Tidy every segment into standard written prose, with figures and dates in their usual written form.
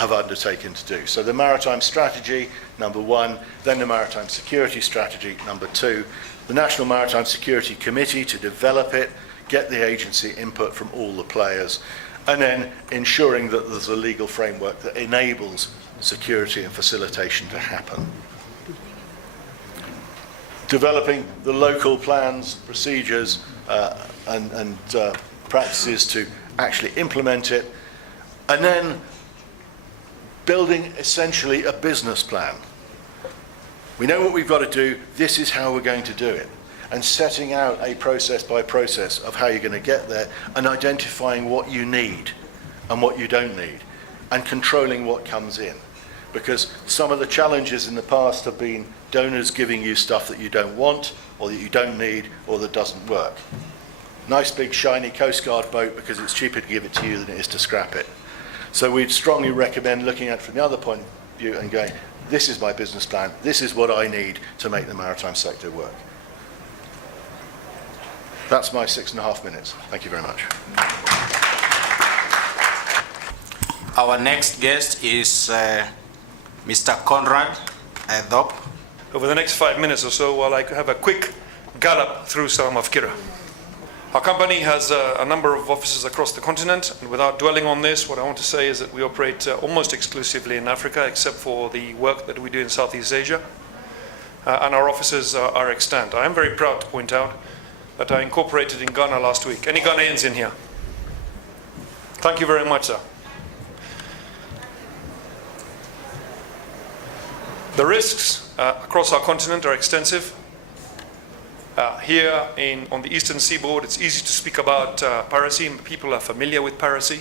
have undertaken to do. So the maritime strategy, number one, then the maritime security strategy, number two, the National Maritime Security Committee to develop it, get the agency input from all the players, and then ensuring that there's a legal framework that enables security and facilitation to happen. Developing the local plans, procedures, and practices to actually implement it, and then building essentially a business plan. We know what we've got to do, this is how we're going to do it, and setting out a process by process of how you're going to get there, and identifying what you need and what you don't need, and controlling what comes in. Because some of the challenges in the past have been donors giving you stuff that you don't want, or that you don't need, or that doesn't work. Nice big shiny Coast Guard boat because it's cheaper to give it to you than it is to scrap it. So we'd strongly recommend looking at it from the other point of view and going, this is my business plan, this is what I need to make the maritime sector work. That's my 6.5 minutes. Thank you very much. Our next guest is Mr. Conrad Edop. Over the next 5 minutes or so, while I have a quick gallop through some of Kira. Our company has a number of offices across the continent, and without dwelling on this, what I want to say is that we operate almost exclusively in Africa, except for the work that we do in Southeast Asia, and our offices are extant. I am very proud to point out that I incorporated in Ghana last week. Any Ghanaians in here? Thank you very much, sir. The risks across our continent are extensive. Here on the eastern seaboard, it's easy to speak about piracy. People are familiar with piracy.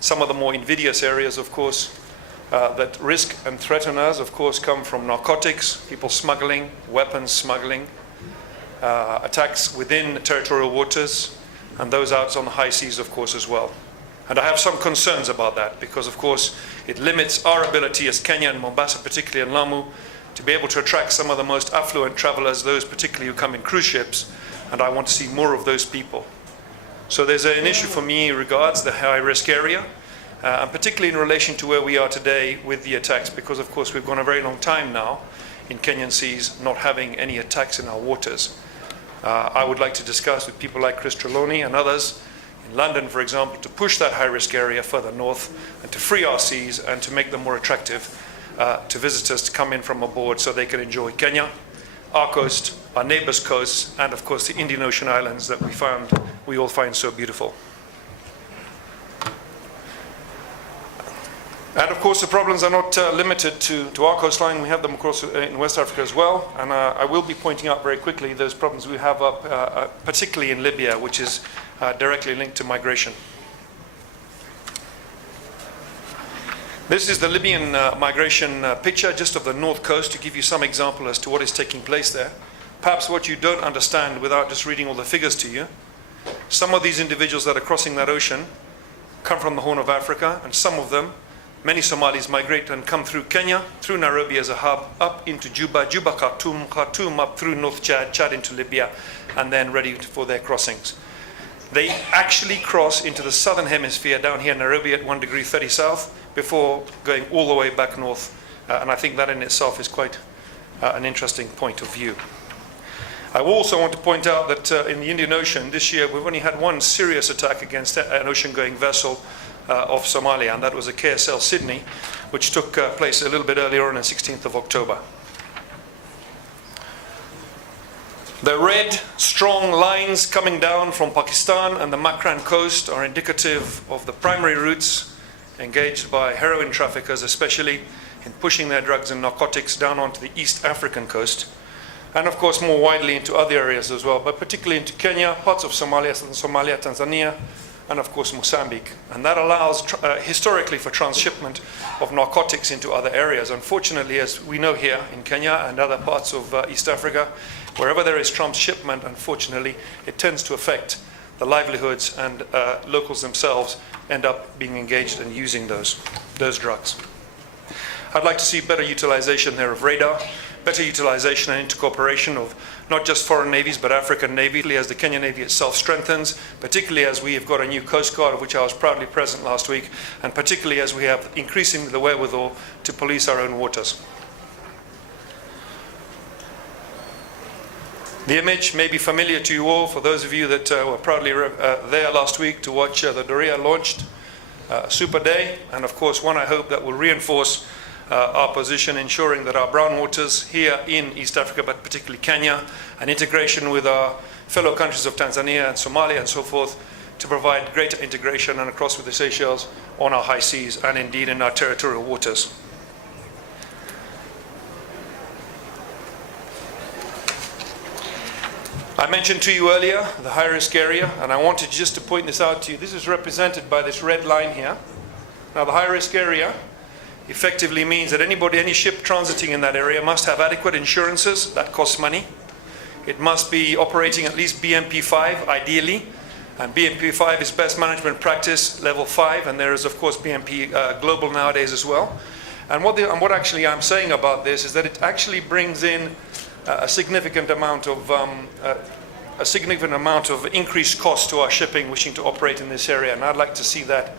Some of the more invidious areas, of course, that risk and threaten us, of course, come from narcotics, people smuggling, weapons smuggling, attacks within territorial waters, and those out on the high seas, of course, as well. And I have some concerns about that because, of course, it limits our ability as Kenya and Mombasa, particularly in Lamu, to be able to attract some of the most affluent travelers, those particularly who come in cruise ships, and I want to see more of those people. So there's an issue for me regards the high-risk area, and particularly in relation to where we are today with the attacks, because of course we've gone a very long time now in Kenyan seas not having any attacks in our waters. I would like to discuss with people like Chris Trelawney and others in London, for example, to push that high-risk area further north and to free our seas and to make them more attractive to visitors to come in from aboard so they can enjoy Kenya, our coast, our neighbors' coasts, and of course the Indian Ocean islands that we all find so beautiful. And of course the problems are not limited to our coastline. We have them, of course, in West Africa as well. And I will be pointing out very quickly those problems we have up, particularly in Libya, which is directly linked to migration. This is the Libyan migration picture just of the north coast to give you some example as to what is taking place there. Perhaps what you don't understand without just reading all the figures to you, some of these individuals that are crossing that ocean come from the Horn of Africa, and some of them, many Somalis, migrate and come through Kenya, through Nairobi as a hub, up into Juba, Juba Khartoum, Khartoum up through North Chad, Chad into Libya, and then ready for their crossings. They actually cross into the southern hemisphere down here in Nairobi at 1 degree 30 south before going all the way back north. And I think that in itself is quite an interesting point of view. I also want to point out that in the Indian Ocean this year, we've only had one serious attack against an ocean-going vessel of Somalia, and that was a KSL Sydney, which took place a little bit earlier on the 16th of October. The red, strong lines coming down from Pakistan and the Makran coast are indicative of the primary routes engaged by heroin traffickers, especially in pushing their drugs and narcotics down onto the East African coast, and of course more widely into other areas as well, but particularly into Kenya, parts of Somalia, Tanzania, and of course Mozambique. And that allows historically for transshipment of narcotics into other areas. Unfortunately, as we know here in Kenya and other parts of East Africa, wherever there is transshipment, unfortunately, it tends to affect the livelihoods, and locals themselves end up being engaged in using those drugs. I'd like to see better utilization there of radar, better utilization and intercooperation of not just foreign navies but African navies, as the Kenyan Navy itself strengthens, particularly as we have got a new Coast Guard, of which I was proudly present last week, and particularly as we have increasingly the wherewithal to police our own waters. The image may be familiar to you all, for those of you that were proudly there last week to watch the Doria launched Super Day, and of course one I hope that will reinforce our position, ensuring that our brown waters here in East Africa, but particularly Kenya, and integration with our fellow countries of Tanzania and Somalia and so forth, to provide greater integration and across with the Seychelles on our high seas and indeed in our territorial waters. I mentioned to you earlier the high-risk area, and I wanted just to point this out to you. This is represented by this red line here. Now, the high-risk area effectively means that any ship transiting in that area must have adequate insurances. That costs money. It must be operating at least BMP5, ideally, and BMP5 is best management practice level 5, and there is, of course, BMP Global nowadays as well. And what actually I'm saying about this is that it actually brings in a significant amount of increased cost to our shipping wishing to operate in this area, and I'd like to see that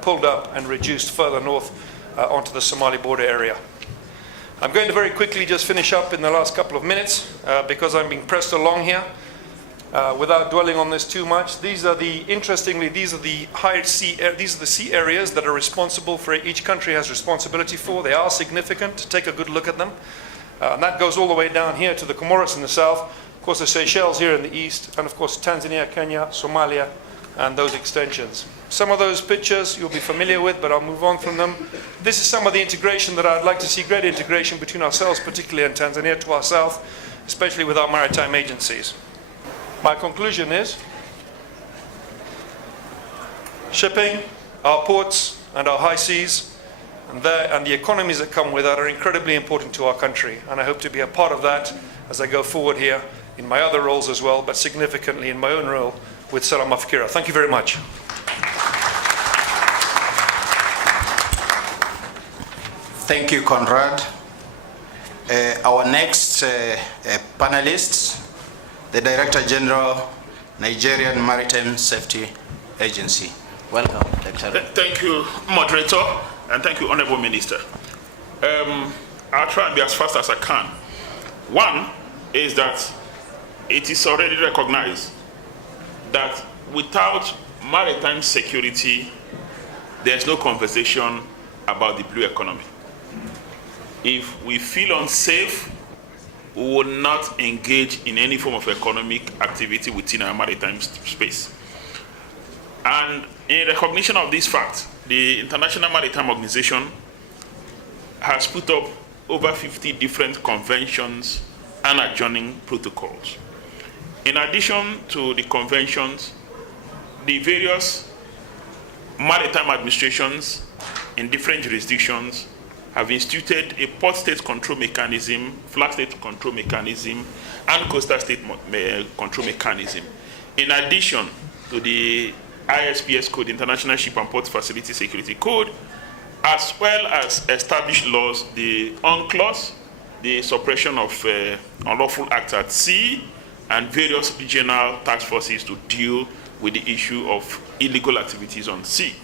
pulled up and reduced further north onto the Somali border area. I'm going to very quickly just finish up in the last couple of minutes because I'm being pressed along here without dwelling on this too much. These are the sea areas that are responsible for, each country has responsibility for. They are significant. Take a good look at them. And that goes all the way down here to the Comoros in the south, of course the Seychelles here in the east, and of course Tanzania, Kenya, Somalia, and those extensions. Some of those pictures you'll be familiar with, but I'll move on from them. This is some of the integration that I'd like to see, great integration between ourselves, particularly in Tanzania to our south, especially with our maritime agencies. My conclusion is, shipping, our ports, and our high seas, and the economies that come with that are incredibly important to our country, and I hope to be a part of that as I go forward here in my other roles as well, but significantly in my own role with Salam Mafikira. Thank you very much. Thank you, Conrad. Our next panelists, the Director General, Nigerian Maritime Safety Agency. Welcome, Dr. Thank you, Moderator, and thank you, Honorable Minister. I'll try and be as fast as I can. One is that it is already recognized that without maritime security, there's no conversation about the blue economy. If we feel unsafe, we will not engage in any form of economic activity within our maritime space. And in recognition of this fact, the International Maritime Organization has put up over 50 different conventions and adjoining protocols. In addition to the conventions, the various maritime administrations in different jurisdictions have instituted a port state control mechanism, flag state control mechanism, and coastal state control mechanism. In addition to the ISPS code, International Ship and Port Facility Security Code, as well as established laws, the UNCLOS, the suppression of unlawful acts at sea, and various regional task forces to deal with the issue of illegal activities on sea.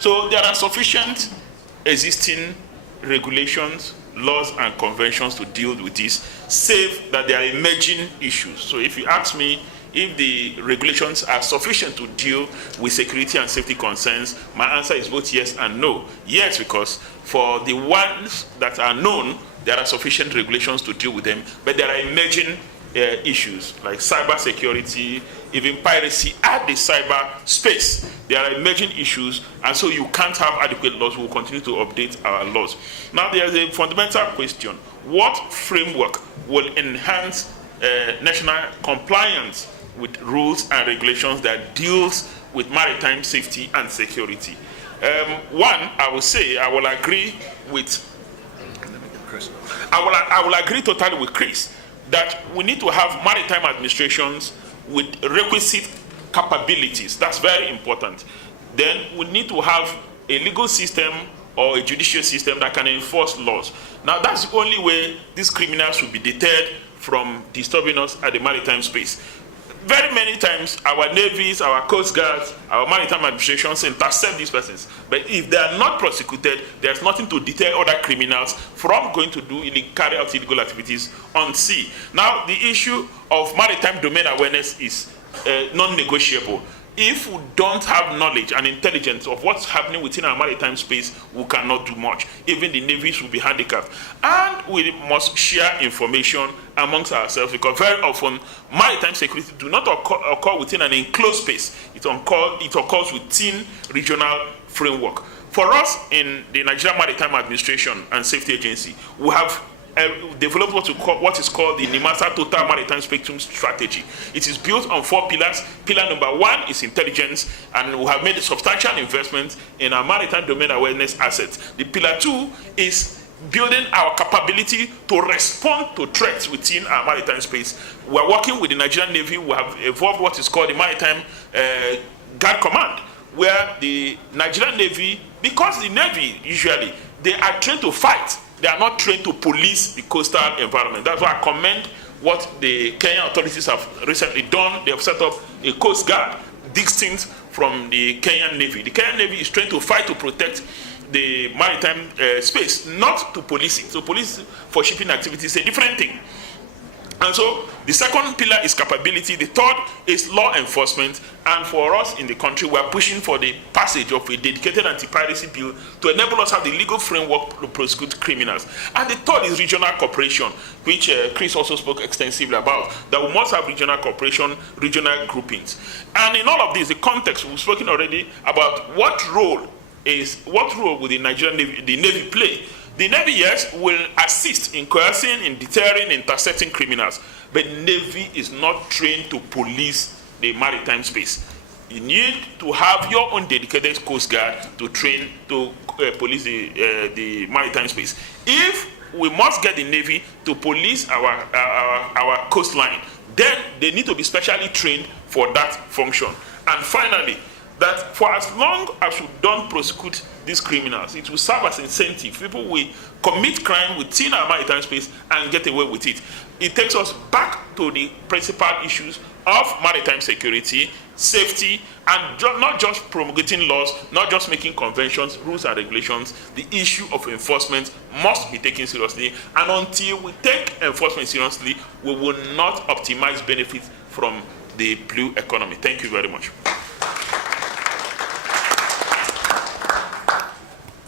So there are sufficient existing regulations, laws, and conventions to deal with this, save that there are emerging issues. So if you ask me if the regulations are sufficient to deal with security and safety concerns, my answer is both yes and no. Yes, because for the ones that are known, there are sufficient regulations to deal with them, but there are emerging issues like cyber security, even piracy at the cyber space. There are emerging issues, and so you can't have adequate laws. We'll continue to update our laws. Now, there's a fundamental question. What framework will enhance national compliance with rules and regulations that deals with maritime safety and security? One, I will say, I will agree with, I will agree totally with Chris that we need to have maritime administrations with requisite capabilities. That's very important. Then we need to have a legal system or a judicial system that can enforce laws. Now, that's the only way these criminals will be deterred from disturbing us at the maritime space. Very many times, our navies, our coast guards, our maritime administrations intercept these persons. But if they are not prosecuted, there's nothing to deter other criminals from going to carry out illegal activities on sea. Now, the issue of maritime domain awareness is non-negotiable. If we don't have knowledge and intelligence of what's happening within our maritime space, we cannot do much. Even the navies will be handicapped. And we must share information amongst ourselves, because very often maritime security do not occur within an enclosed space. It occurs within regional framework. For us in the Nigerian Maritime Administration and Safety Agency, we have developed what is called the NIMASA Total Maritime Spectrum Strategy. It is built on 4 pillars. Pillar number 1 is intelligence, and we have made a substantial investment in our maritime domain awareness assets. The pillar 2 is building our capability to respond to threats within our maritime space. We are working with the Nigerian Navy. We have evolved what is called the Maritime Guard Command, where the Nigerian Navy, because the Navy usually, they are trained to fight. They are not trained to police the coastal environment. That's why I commend what the Kenyan authorities have recently done. They have set up a coast guard distinct from the Kenyan Navy. The Kenyan Navy is trained to fight to protect the maritime space, not to police it. So police for shipping activities is a different thing. And so the second pillar is capability. The third is law enforcement. And for us in the country, we are pushing for the passage of a dedicated anti-piracy bill to enable us to have the legal framework to prosecute criminals. And the third is regional cooperation, which Chris also spoke extensively about, that we must have regional cooperation, regional groupings. And in all of this, the context, we've spoken already about what role will the Nigerian Navy, the Navy play. The Navy, yes, will assist in coercing, in deterring, intercepting criminals. But Navy is not trained to police the maritime space. You need to have your own dedicated Coast Guard to train to police the maritime space. If we must get the Navy to police our coastline, then they need to be specially trained for that function. And finally, that for as long as we don't prosecute these criminals, it will serve as incentive. People will commit crime within our maritime space and get away with it. It takes us back to the principal issues of maritime security, safety, and not just promulgating laws, not just making conventions, rules and regulations. The issue of enforcement must be taken seriously. And until we take enforcement seriously, we will not optimize benefits from the blue economy. Thank you very much.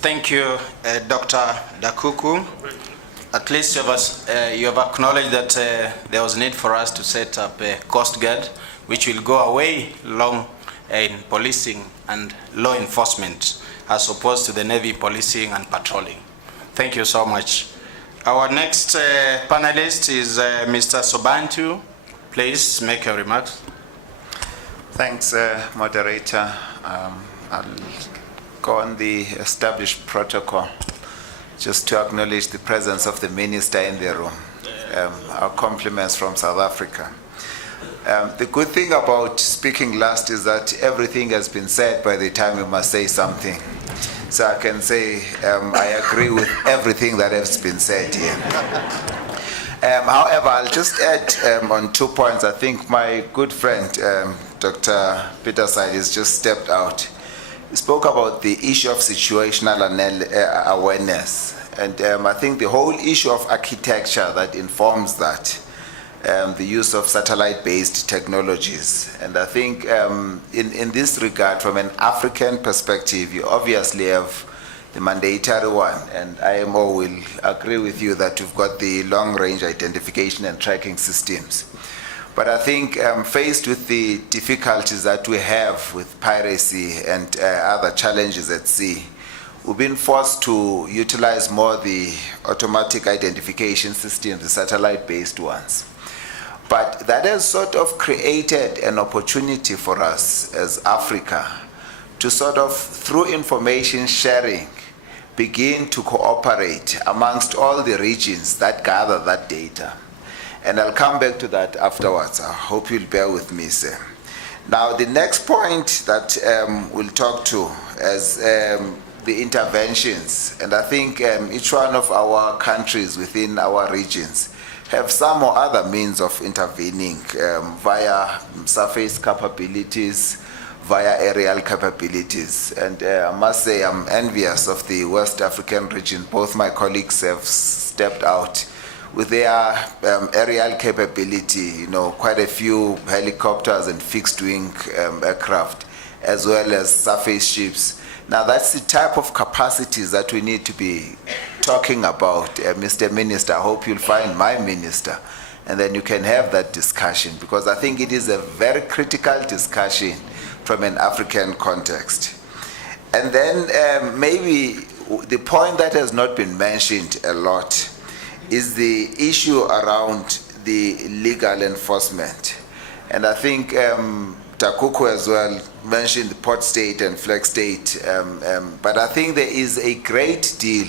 Thank you, Dr. Dakuku. At least you have acknowledged that there was need for us to set up a Coast Guard, which will go away long in policing and law enforcement, as opposed to the Navy policing and patrolling. Thank you so much. Our next panelist is Mr. Sobantu. Please make your remarks. Thanks, moderator. I'll go on the established protocol just to acknowledge the presence of the minister in the room. Our compliments from South Africa. The good thing about speaking last is that everything has been said by the time you must say something. So I can say I agree with everything that has been said here. However, I'll just add on 2 points. I think my good friend, Dr. Peter Side, has just stepped out. He spoke about the issue of situational awareness. And I think the whole issue of architecture that informs that, the use of satellite-based technologies. And I think in this regard, from an African perspective, you obviously have the mandatory one, and IMO will agree with you that you've got the long-range identification and tracking systems. But I think faced with the difficulties that we have with piracy and other challenges at sea, we've been forced to utilize more the automatic identification systems, the satellite-based ones. But that has sort of created an opportunity for us as Africa to sort of, through information sharing, begin to cooperate amongst all the regions that gather that data. And I'll come back to that afterwards. I hope you'll bear with me, sir. Now, the next point that we'll talk to is the interventions, and I think each one of our countries within our regions have some or other means of intervening via surface capabilities, via aerial capabilities. And I must say I'm envious of the West African region. Both my colleagues have stepped out with their aerial capability, quite a few helicopters and fixed-wing aircraft, as well as surface ships. Now that's the type of capacities that we need to be talking about. Mr. Minister, I hope you'll find my minister, and then you can have that discussion, because I think it is a very critical discussion from an African context. And then maybe the point that has not been mentioned a lot is the issue around the legal enforcement. And I think Takuku as well mentioned the port state and flag state, but I think there is a great deal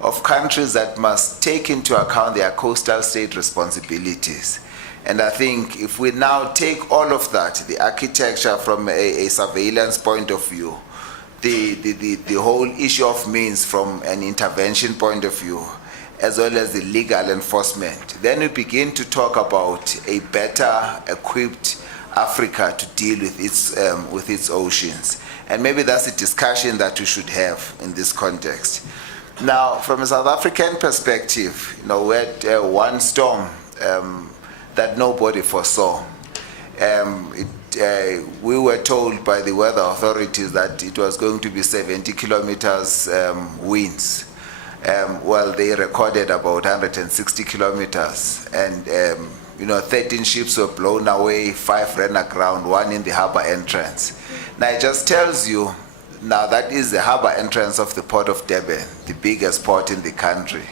of countries that must take into account their coastal state responsibilities. And I think if we now take all of that, the architecture from a surveillance point of view, the whole issue of means from an intervention point of view, as well as the legal enforcement, then we begin to talk about a better equipped Africa to deal with its oceans. And maybe that's a discussion that we should have in this context. Now, from a South African perspective, we had one storm that nobody foresaw. We were told by the weather authorities that it was going to be 70 kilometers winds. Well, they recorded about 160 kilometers, and 13 ships were blown away, 5 ran aground, 1 in the harbor entrance. Now it just tells you, now that is the harbor entrance of the port of Durban, the biggest port in the country.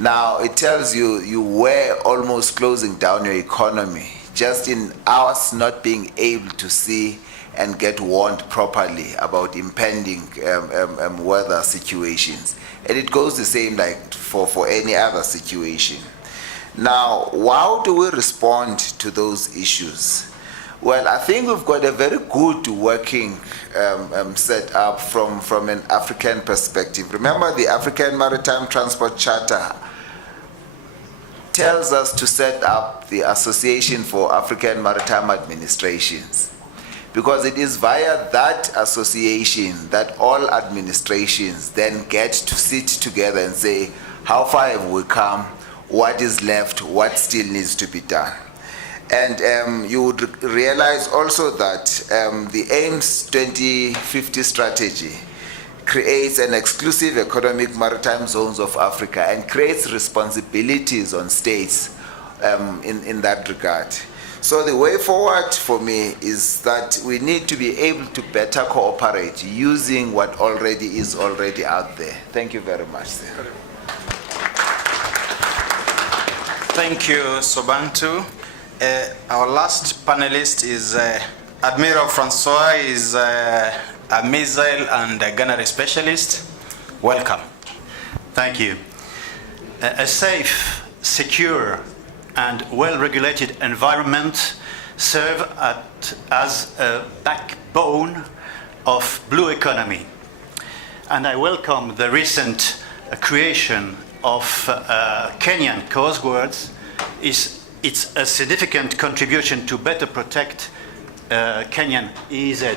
Now it tells you you were almost closing down your economy just in hours not being able to see and get warned properly about impending weather situations. And it goes the same like for any other situation. Now, how do we respond to those issues? Well, I think we've got a very good working set up from an African perspective. Remember, the African Maritime Transport Charter tells us to set up the Association for African Maritime Administrations, because it is via that association that all administrations then get to sit together and say, how far have we come, what is left, what still needs to be done. And you would realize also that the AIMS 2050 strategy creates an exclusive economic maritime zones of Africa and creates responsibilities on states in that regard. So the way forward for me is that we need to be able to better cooperate using what is already out there. Thank you very much, sir. Thank you, Sobantu. Our last panelist is Admiral Francois, is a missile and a gunnery specialist. Welcome. Thank you. A safe, secure, and well-regulated environment serve as a backbone of blue economy. And I welcome the recent creation of Kenyan Coast Guards. It's a significant contribution to better protect Kenyan EEZ.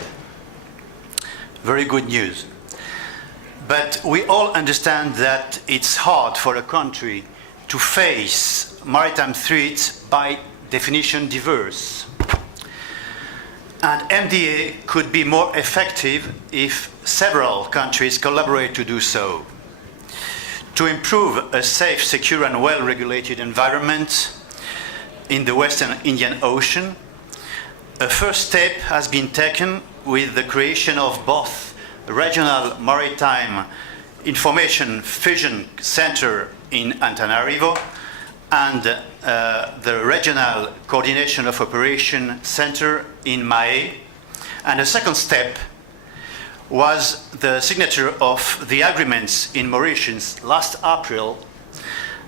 Very good news. But we all understand that it's hard for a country to face maritime threats, by definition diverse. And MDA could be more effective if several countries collaborate to do so. To improve a safe, secure, and well-regulated environment in the Western Indian Ocean, a first step has been taken with the creation of both the Regional Maritime Information Fusion Center in Antananarivo and the Regional Coordination of Operation Center in Mae. And a second step was the signature of the agreements in Mauritius last April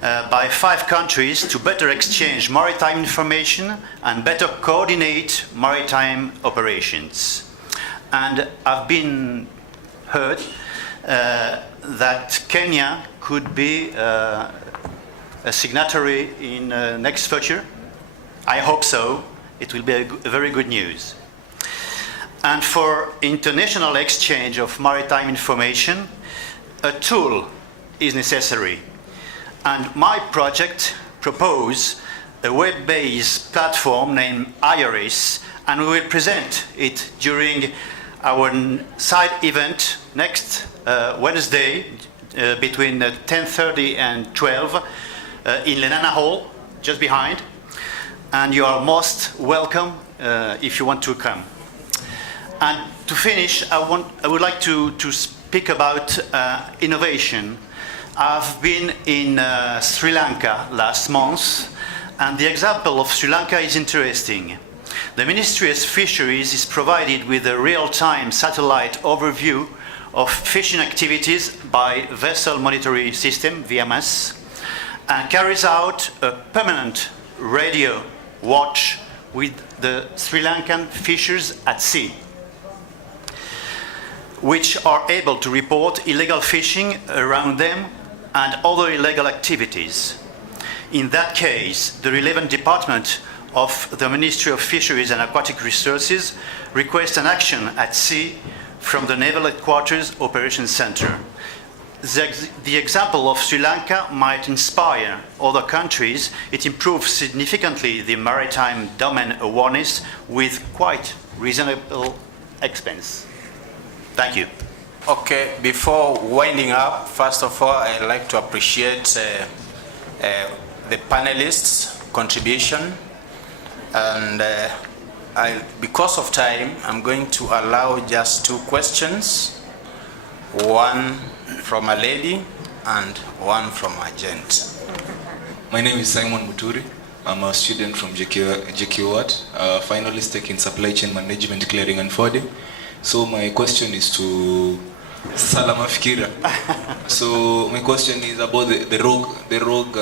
by 5 countries to better exchange maritime information and better coordinate maritime operations. And I've been heard that Kenya could be a signatory in next future. I hope so. It will be a very good news. And for international exchange of maritime information, a tool is necessary. And my project proposes a web-based platform named IRIS, and we will present it during our side event next Wednesday between 10:30 and 12 in Lenana Hall, just behind. And you are most welcome if you want to come. And to finish, I would like to speak about innovation. I've been in Sri Lanka last month, and the example of Sri Lanka is interesting. The Ministry of Fisheries is provided with a real-time satellite overview of fishing activities by Vessel Monitoring System, VMS, and carries out a permanent radio watch with the Sri Lankan fishers at sea, which are able to report illegal fishing around them and other illegal activities. In that case, the relevant department of the Ministry of Fisheries and Aquatic Resources requests an action at sea from the Naval Headquarters Operations Center. The example of Sri Lanka might inspire other countries. It improves significantly the maritime domain awareness with quite reasonable expense. Thank you. Okay, before winding up, first of all, I'd like to appreciate the panelists' contribution. And because of time, I'm going to allow just 2 questions. One from a lady and one from a gent. My name is Simon Muturi. I'm a student from JKUAT, finalist taking supply chain management, clearing and forwarding. So my question is to Salama Fikira. So my question is about the rogue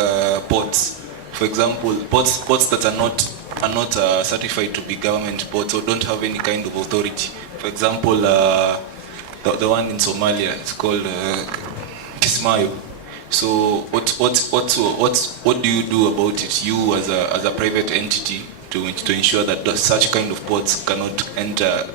ports. For example, ports that are not certified to be government ports or don't have any kind of authority. For example, the one in Somalia, it's called Kismayo. So what do you do about it? You as a private entity to ensure that such kind of ports cannot enter